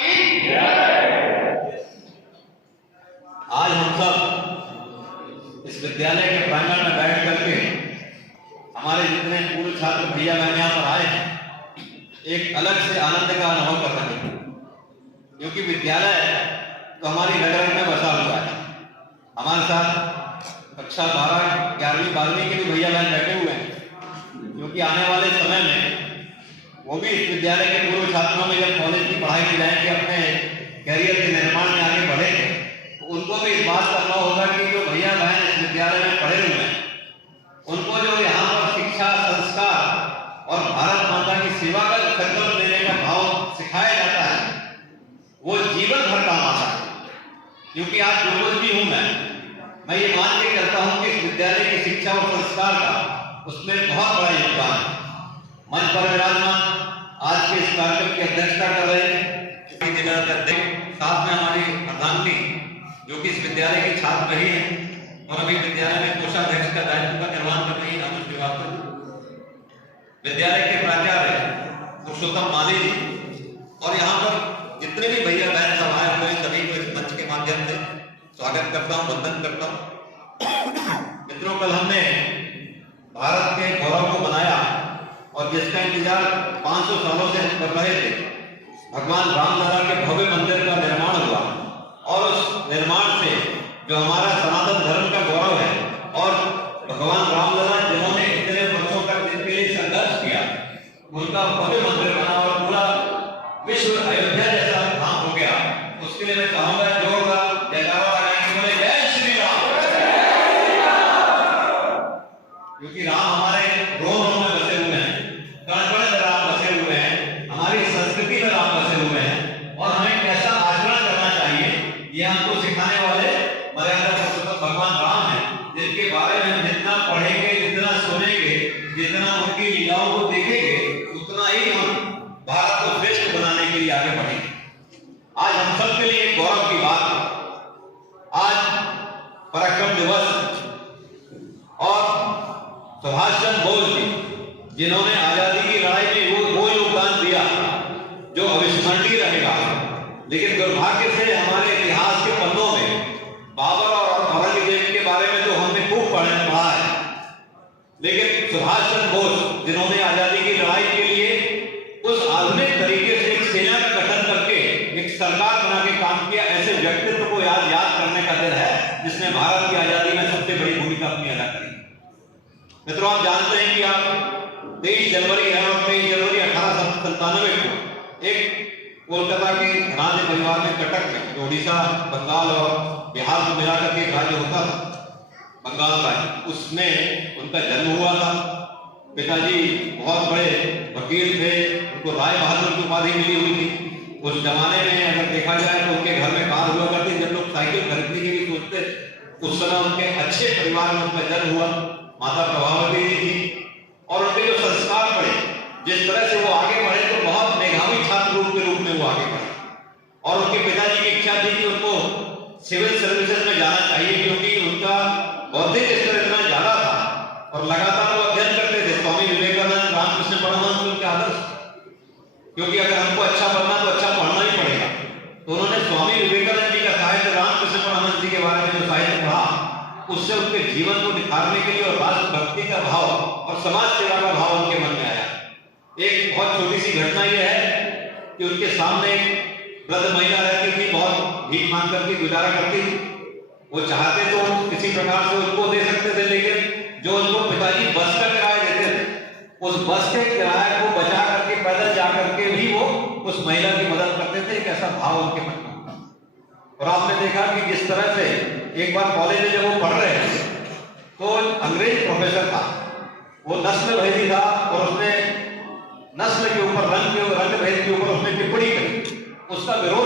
आज हम सब इस विद्यालय के प्रांगण में बैठ करके हमारे जितने पूर्व छात्र भैया बहन यहाँ पर आए हैं, एक अलग से आनंद का अनुभव कर रहे हैं, क्योंकि विद्यालय तो हमारी रग रग में बसा हुआ है। हमारे साथ कक्षा 12, 11वीं, 12वीं के भी भैया बहन बैठे हुए हैं, क्योंकि आने वाले समय में वो भी इस विद्यालय के पूर्व छात्रों में जब कॉलेज की पढ़ाई में जाएंगे, अपने कैरियर के निर्माण में आगे बढ़ेंगे, तो उनको भी इस बात करना होगा कि जो भैया बहन इस विद्यालय में पढ़े हुए हैं, उनको जो यहाँ पर शिक्षा, संस्कार और भारत माता की सेवा का संकल्प लेने का भाव सिखाया जाता है, वो जीवन भर काम आता है। क्योंकि आज जो कुछ भी हूँ मैं ये मान के करता हूँ कि इस विद्यालय की शिक्षा और संस्कार का उसमें बहुत बड़ा योगदान है। मंच पर विराजमान आज के इस कार्यक्रम की अध्यक्षता कर रहे हैं जिला अध्यक्ष, साथ में हमारी प्रधानमंत्री जो कि इस विद्यालय की छात्र रही है और अभी विद्यालय में कोषाध्यक्ष का दायित्व का निर्वहन कर रही है अनुज श्रीवास्तव, विद्यालय के प्राचार्य पुरुषोत्तम माली जी, और यहाँ पर जितने भी भैया बहन सब आए हुए हैं सभी को इस मंच के माध्यम से स्वागत करता हूँ, वंदन करता हूँ। मित्रों, कल हमने भारत के गौरव को बनाया और जिसका इंतजार 500 सालों से हम कर रहे थे, भगवान रामलला के भव्य मंदिर का निर्माण हुआ और उस निर्माण से जो हमारा सनातन धर्म का गौरव है और भगवान रामलला जिन्होंने इतने वर्षों तक जिनके लिए संघर्ष किया, उनका भव्य मंदिर बना और पूरा विश्व अयोध्या जैसा धाम हो गया। उसके लिए मैं चाहूंगा जोरदार जयकारा लगाएंगे, बोले जय श्री राम। क्योंकि राम हमारे रोम रोम में बसे हुए हैं, कण-कण में राम बसे हुए हैं, हमारी संस्कृति में राम बसे हुए हैं, और हमें कैसा आचरण करना चाहिए ये हमको सिखाने वाले मर्यादा पुरुषोत्तम भगवान राम हैं, जिनके बारे में हम जितना पढ़ेंगे, जितना सुनेंगे, जितना उनकी लीलाओं को देखेंगे, उतना ही हम भारत को श्रेष्ठ बनाने के लिए आगे बढ़ेंगे। आज हम सब के लिए गौरव की बात है, आज पराक्रम दिवस और सुभाष चंद्र बोस जी जिन्होंने आजादी की लड़ाई में वो योगदान दिया जो अविस्मरणीय रहेगा। लेकिन दुर्भाग्य से हमारे इतिहास के पन्नों में बाबर और औरंगजेब के बारे में तो हमने खूब पढ़ा है, लेकिन सुभाष चंद्र बोस जिन्होंने आजादी की लड़ाई के लिए उस आधुनिक तरीके से एक सेना का गठन करके एक सरकार बना के काम किया, ऐसे व्यक्तित्व को याद करने का दिन है जिसने भारत की आजादी में सबसे बड़ी भूमिका अपनी अदा करी। मित्रों, आप जानते हैं कि आप 23 जनवरी है और 23 जनवरी 1897 को एक कोलकाता के राज परिवार में कटक में, जो उड़ीसा, बंगाल और बिहार को मिलाकर के एक राज्य होता था, बंगाल का, उसमें उनका जन्म हुआ था। पिताजी बहुत बड़े वकील थे, उनको राय बहादुर की उपाधि मिली हुई थी। उस जमाने में अगर देखा जाए तो उनके घर में कार हुआ करती, जब लोग साइकिल खरीदने के लिए सोचते, उस समय उनके अच्छे परिवार में उनका जन्म हुआ। माता प्रभावती जी थी और उनके जो संस्कार पड़े, जिस तरह से वो आगे बढ़े, तो बहुत मेधावी छात्र के रूप में वो आगे बढ़े। और उनके पिताजी की इच्छा थी कि उनको सिविल सर्विसेज में जाना चाहिए, क्योंकि उनका बौद्धिक स्तर इतना ज्यादा था और लगातार वो अध्ययन करते थे। स्वामी विवेकानंद, रामकृष्ण परमहंस उनके आदर्श, क्योंकि अगर हमको अच्छा बनना तो अच्छा पढ़ना ही पड़ेगा। तो उन्होंने स्वामी विवेकानंद जी का साहित्य, रामकृष्ण परमहंस जी के बारे में जो साहित्य पढ़ा, उससे उनके जीवन को निखारने के लिए और राष्ट्र भक्ति का भाव और समाज सेवा का भाव उनके मन में आया। एक बहुत छोटी सी घटना यह है कि उनके सामने एक वृद्ध महिला रहती थी, बहुत भीख मांग करके गुजारा करती थी। वो चाहते तो किसी प्रकार से उनको दे सकते थे, लेकिन जो उनको पिताजी बस का किराया देते थे, उस बस के किराए को बचा करके पैदल जा करके भी वो उस महिला की मदद करते थे। एक ऐसा भाव उनके मन में। और आपने देखा कि जिस तरह से एक बार कॉलेज में जब वो पढ़ रहे थे तो अंग्रेज प्रोफेसर था, वो नस्ल भेदी था और उसने नस्ल के ऊपर, रंग भेद के ऊपर उसने टिप्पणी करी, उसका विरोध